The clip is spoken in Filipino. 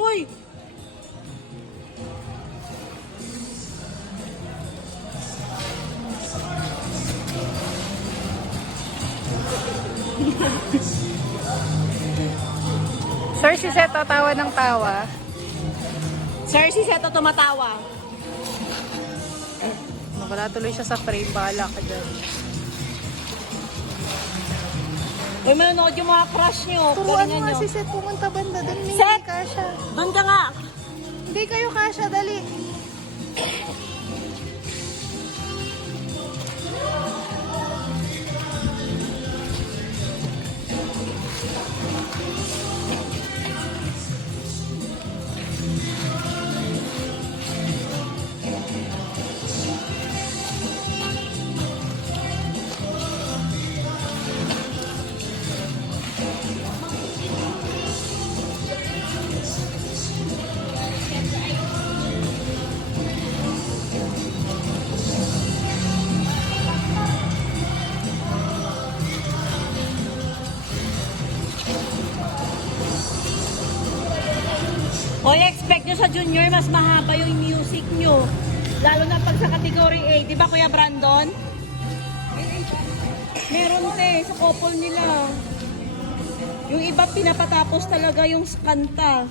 Uy! Sir, si Seto tawa ng tawa. Sir, si Seto tumatawa. Wala tuloy siya sa frame. Bahala ka dyan. Uy, manonood yung mga crush nyo. Turuan Galingan mo nga nyo. si Set pumunta banda. Doon may Set! kasha. Doon ka nga. Hindi kayo kasha. Dali. Hoy, expect nyo sa junior, mas mahaba yung music nyo. Lalo na pag sa category A. Di ba, Kuya Brandon? Meron te, sa couple nila. Yung iba pinapatapos talaga yung kanta.